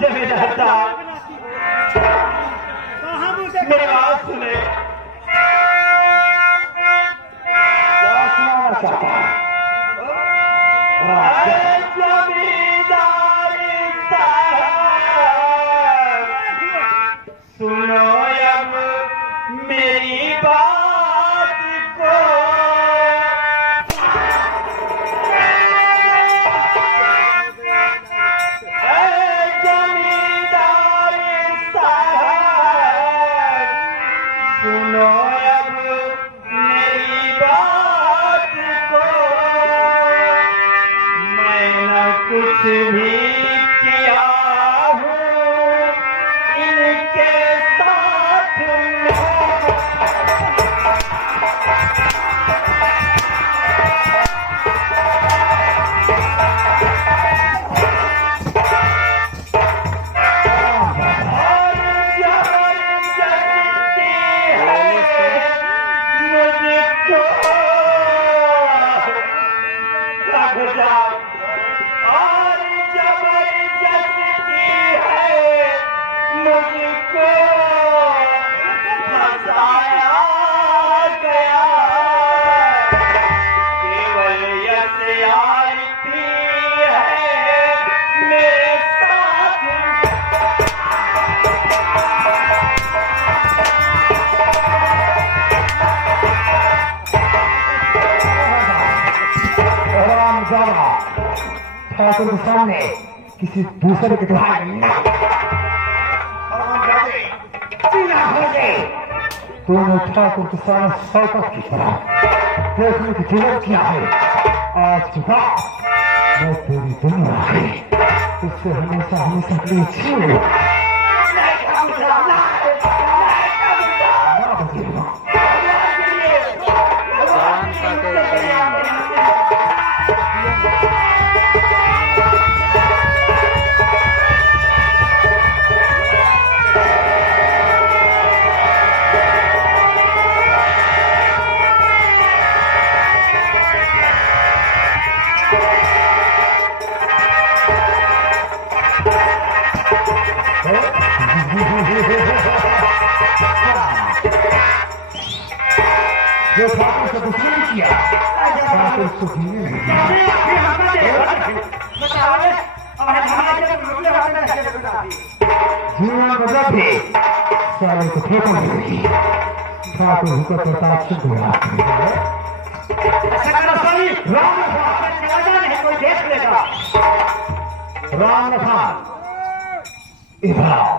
जमींदार साहब मेरी बात सुने। क्या सुनाना चाहता है? जमींदार साहब सुनो अब मेरी बात को। जमींदार साहब सुनो अब मेरी बात को। मैं न कुछ भी किया हूँ इनके साथ में। ठाकुर के सामने किसी दूसरे के दुहाई दोनों ठाकुर के सामने शौकत की तरह देखने की जरूरत किया है। आज के बाद मैं तेरी दुनिया है उससे हमेशा हमेशा के लिए छीन जो ठाकुर से दुश्मनी किया ठाकुर सुखी जीवन बदल भी सारे को ठेका मिलेगी। ठाकुर को प्रताप से दुआ राम लखन इधर आओ।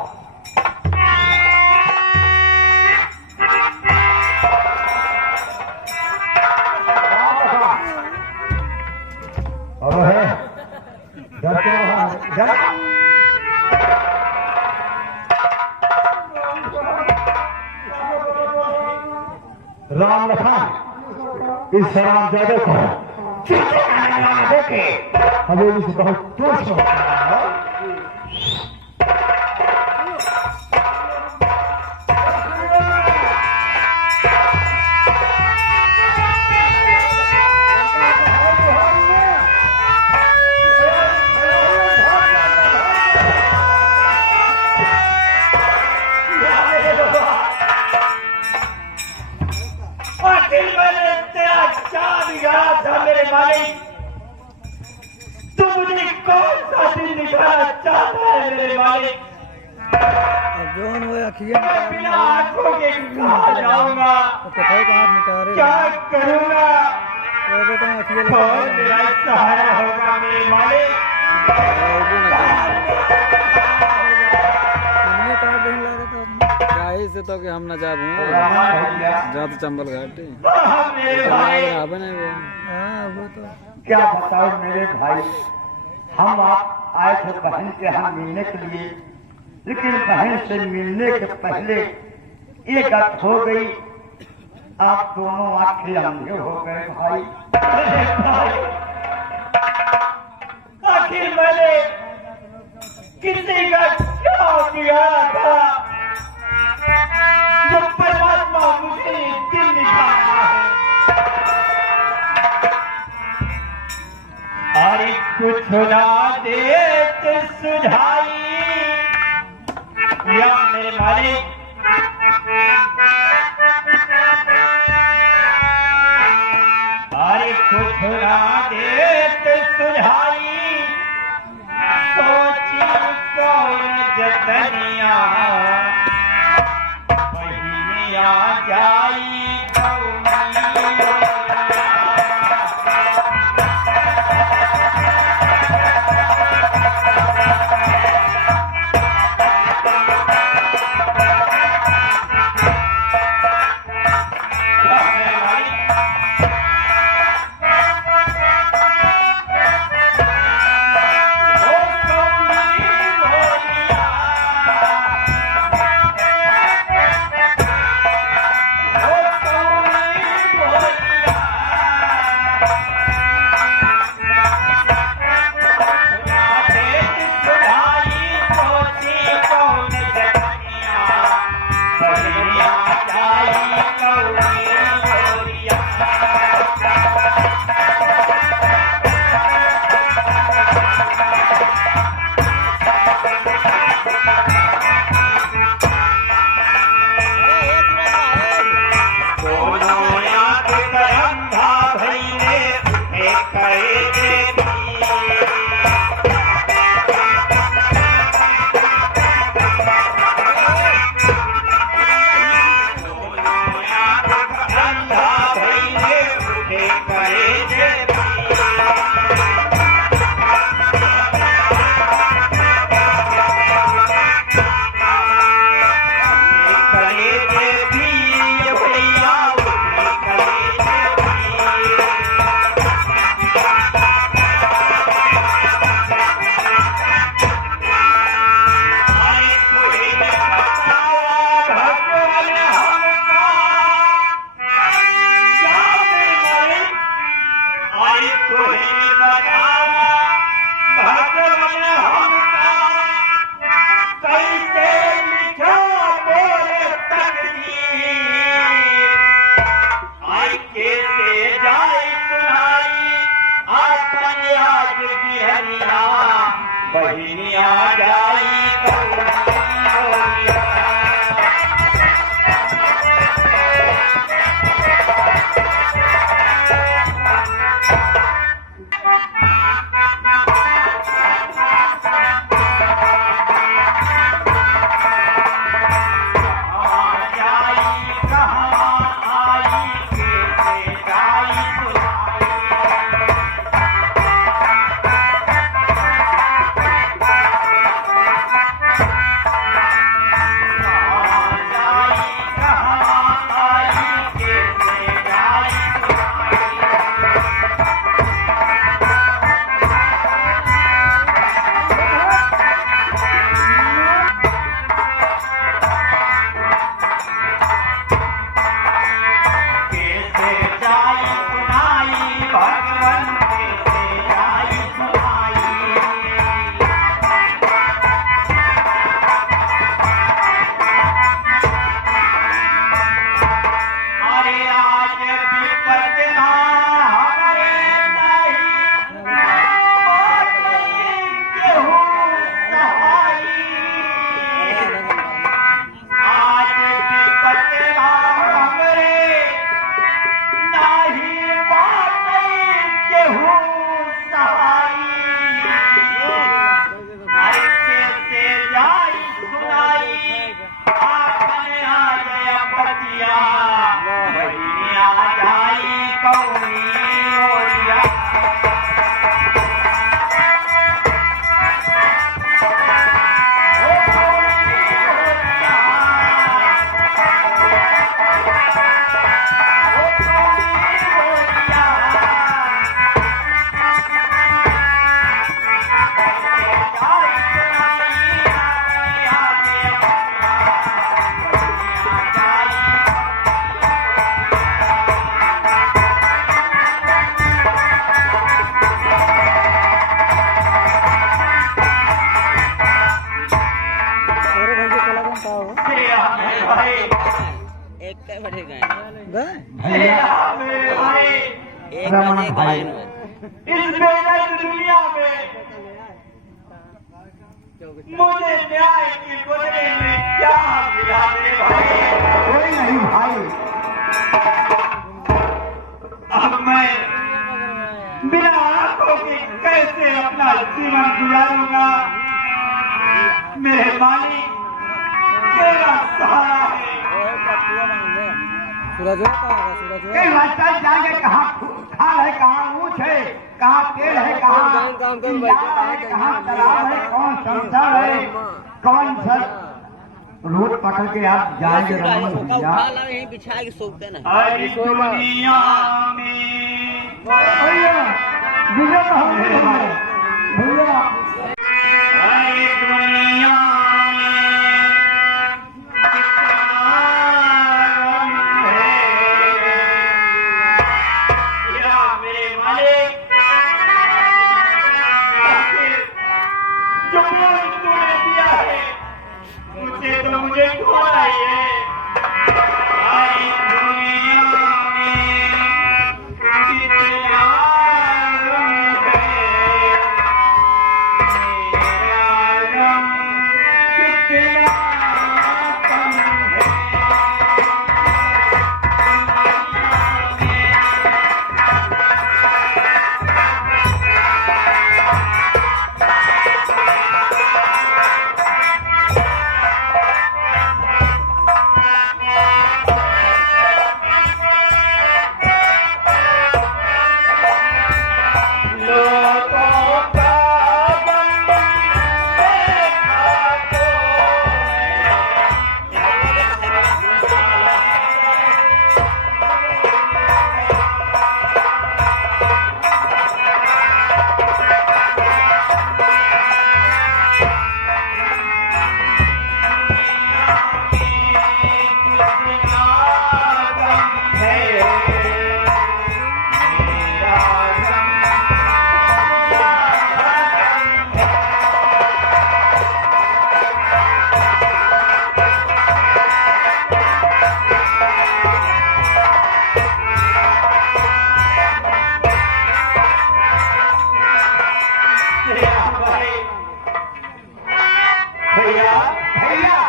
राम लखन इस हरामजादे को हवेली से बहुत दूर से तू मुझे कौन सा दिन दिखाना चाहता है मेरे मालिक? मैं बिना आंखों के कहाँ जाऊंगा, क्या करूंगा? कौन मेरा सहारा होगा मेरे मालिक? से तो कि हम न जाबू जा तो चंबल घाट क्या बताओ मेरे भाई, हम आप आए थे बहन के यहाँ मिलने के लिए, लेकिन बहन से मिलने के पहले एक बात हो गई, आप दोनों आंखें अंधे हो गए भाई। आखिर मैंने किसी का क्या किया था जो परमात्मा मुझे दिल दिखाया है? और कुछ ना देत सुझाई जतनिया बहिनिया जाई बहिनिया जाई एक का बढ़ेगा एक रमन भाई इस बेनर दुनिया में मुझे न्याय की बदले में क्या मिला रे भाई? कोई नहीं भाई। अब मैं बिना आंखों के कैसे अपना जीवन गुजारूंगा? मेरे मालिक तेरा सहारा है। सूरज सूरज कई रास्ता जाएंगे, कहाँ खाल है, कहाँ ऊंच है, कहाँ पेड़ है, कहाँ इंसान है, कहाँ तालाब है, कौन संसार है, कौन सर रोड पकड़ के आप जाएंगे रमन भैया। यहीं बिछा के सोते ना। अरे दुनिया में भैया भैया भैया अरे दुनिया मुझे खोलाइए। आई दुनिया में कितना रंग है, मेरा रंग कितना कम है। भैया भैया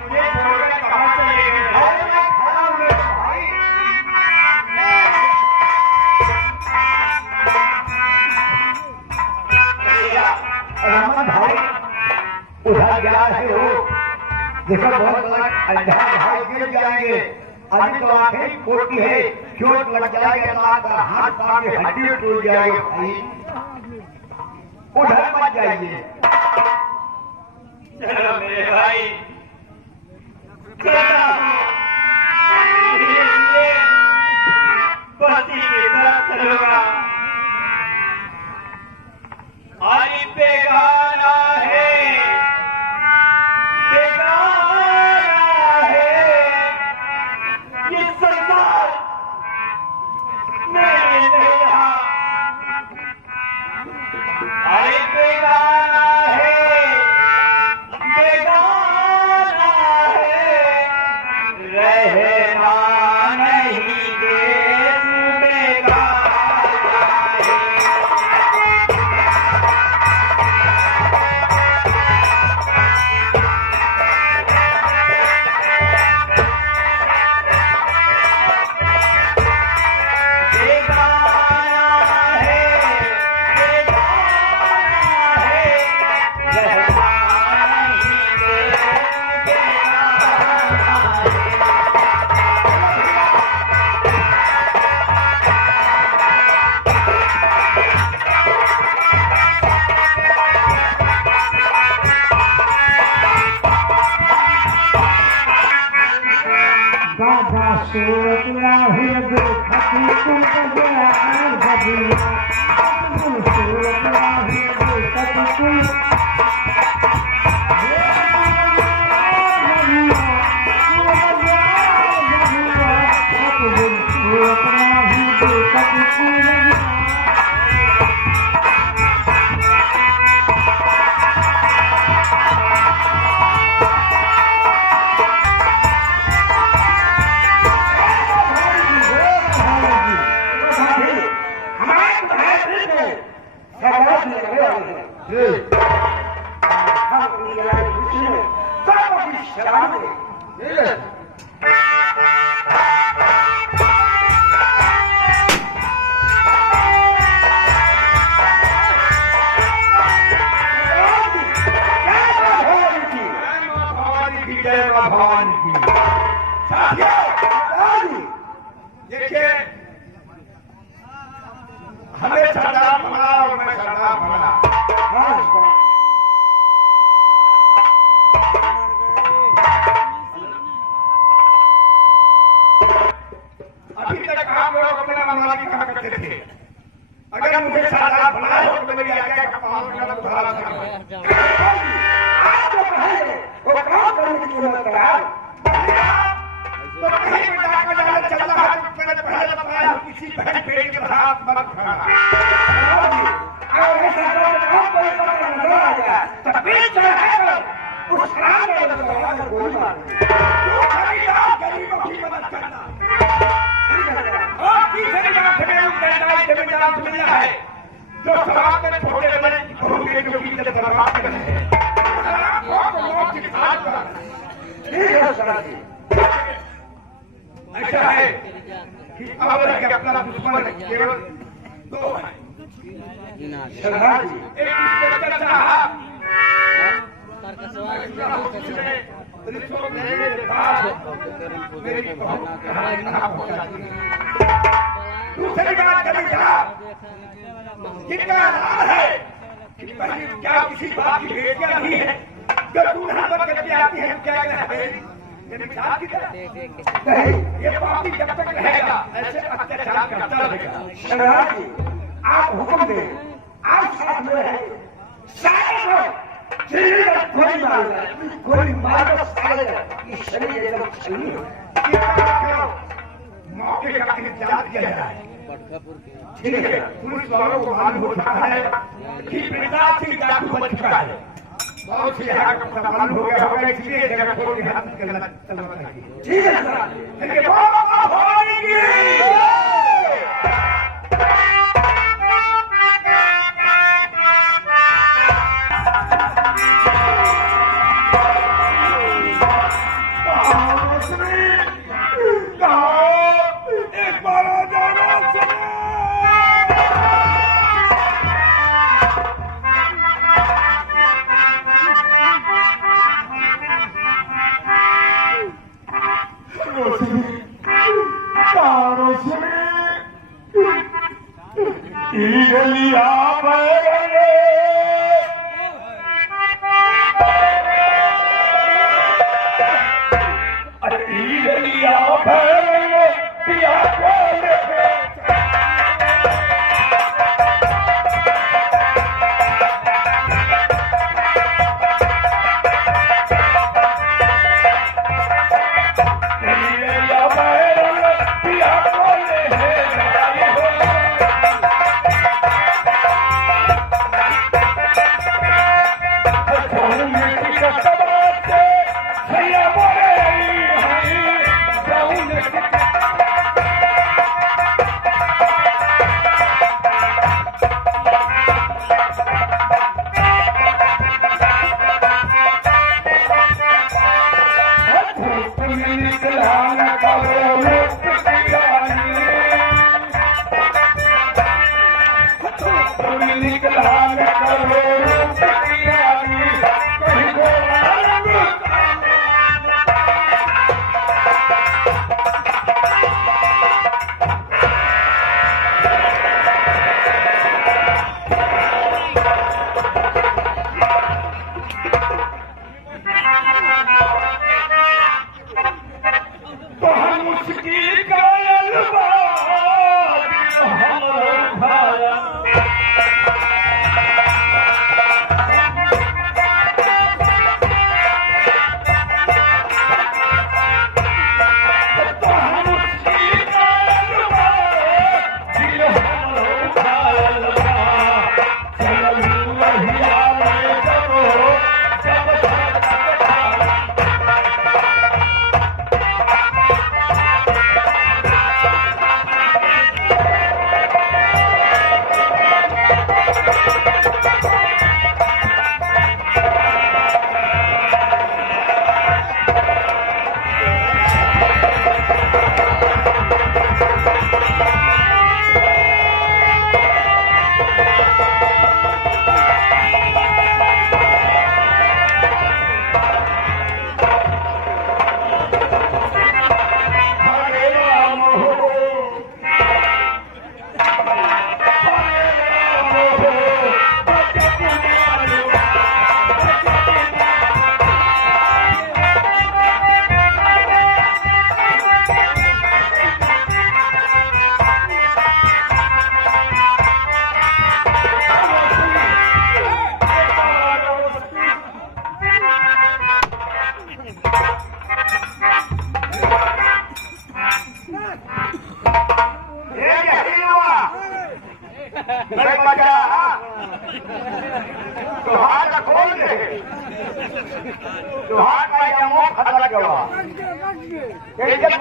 मुझे छोड़कर कहाँ चले गए? अरे मैं खड़ा हूँ मेरे भाई। भैया रमन भाई उधर जा रहे हो, देखो बहुत बड़ा अंधा भाई गिर जाएंगे। अभी तो आंखें खोटी है, चोट लग जाएगा तो आपका हाथ पांव की हड्डी टूट जाएगी भाई। उधर मत जाइए। चलो मेरे भाई, चलता हूँ धीरे धीरे बस्ती की तरफ चलूंगा। हरी बेगाना है, बेगाना है ये संसार मेरे नहीं रहा। हरी बेगाना है, बेगाना है, रहना नहीं देश बेगाना है। भगवान की। साथियों, देखिए हमें सरदार बना और मैं सरदार बना। अभी तक आप लोग अपना मनमानी कहा करते थे। अगर मुझे सरदार बनाए हो तो मेरी आज्ञा का पालन करना उधार था। आप जो कहेंगे वो काम करने की हिम्मत कराओ। तो कहीं पे जाकर जाने चल रहा है, मैंने पहले बताया किसी बहन बेटी के साथ मत खाना। अगर ऐसा काम कोई करके नजर आ जाए तो बीच चढ़ाकर उस काम में लगाकर गोली मार दो। तू खरीदार गरीबों की मदद करना और तीसरी बात हमें उस दंडाई जमींदार से मिला है जो समाज में छोटे बड़े बहु बेटियों की इज्जत बर्बाद कर रहे हैं। मौत की घाट पर ठीक है सरदार जी। ऐसा है कि अब के अपना दुश्मन केवल दो है। सरदार जी एक इंस्पेक्टर साहब दूसरी बात कभी कहा जिनका नाम है कि पहले क्या किसी बात की बेटियां नहीं है जो दूल्हा बन करके आती है क्या कहते हैं नहीं, ये पापी जब तक रहेगा ऐसे अत्याचार करता रहेगा। सरदार जी आप हुक्म दें, आप साथ में रहेंगे। सारे को शरीर का गोली मार कर सारे ये शरीर एकदम छलनी हो। मौके का इंतजार किया जाए। ठीक है, पुलिस वालों को मालूम हो चुका है कि प्रताप सिंह डाकू बन चुका है। बहुत सी जगह का मालूम हो गया होगा, इसलिए जगह को ध्यान करना चलना चाहिए। ठीक है सर। ठीक है, होगी। एक बार आ जाना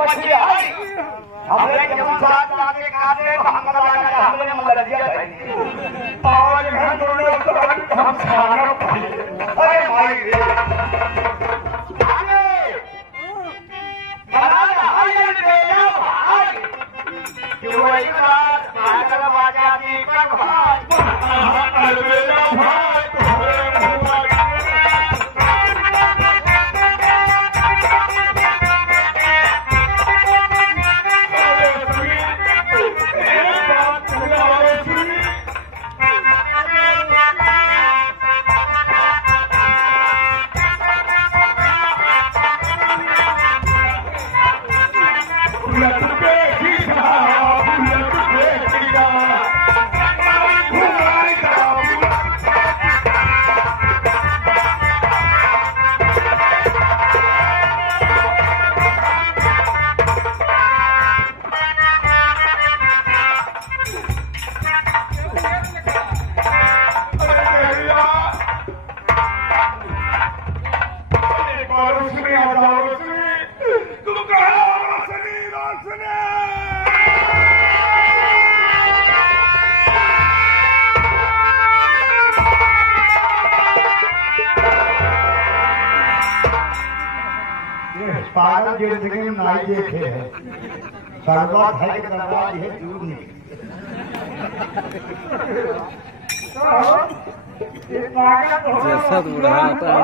मछली आई हमरे जब साथ लाके काटे तो हम लगा हमरे मर दिया और हम दोनों तो हम खाना अरे भाई रे महाराज हाय बेटा भाई क्यों एक बार आकर बाजा दी कर भाई बेटा भाई पागल जिंदगी में नहीं देखे है सर्वा है कि करवा ये दूर नहीं जैसा बूढ़ा आता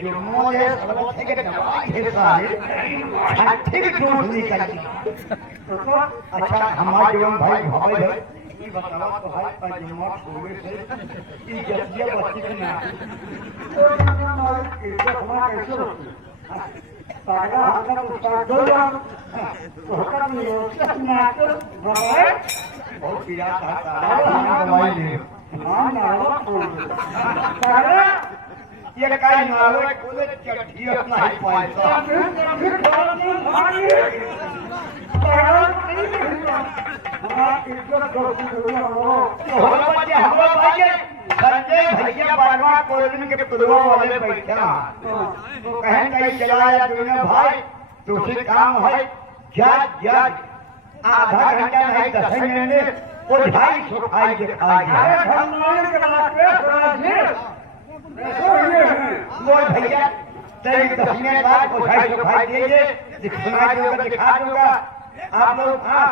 जो मोए सर्वा है कि करवा ये सारे ठीक दूर निकल अच्छा हमारे जीवन भाई भाई है ये बतावा तो है पजमा छोड़े से ये जतिया बच्ची के ना इज्जत हमारा कैसे होती पागल हमका उस्ताद दो तो हकम नहीं होता नाकर भाई बहुत पिया था दवाई ले हां ना पागल ये काई मारो कोले चट्टी अपना ही पाएगा फिर संजय भैया बनवा कॉलोनी के पुलवा वाले बैठा तो कहें कहीं चलाया दुनिया भाई दूसरी काम है जज जज आधा घंटा नहीं 10 मिनट वो 250 खाई दिखाई बोल भैया तेरी 10 मिनट बाद 250 खाई देंगे दिखा दूंगा दिखा दूंगा आप लोग हाँ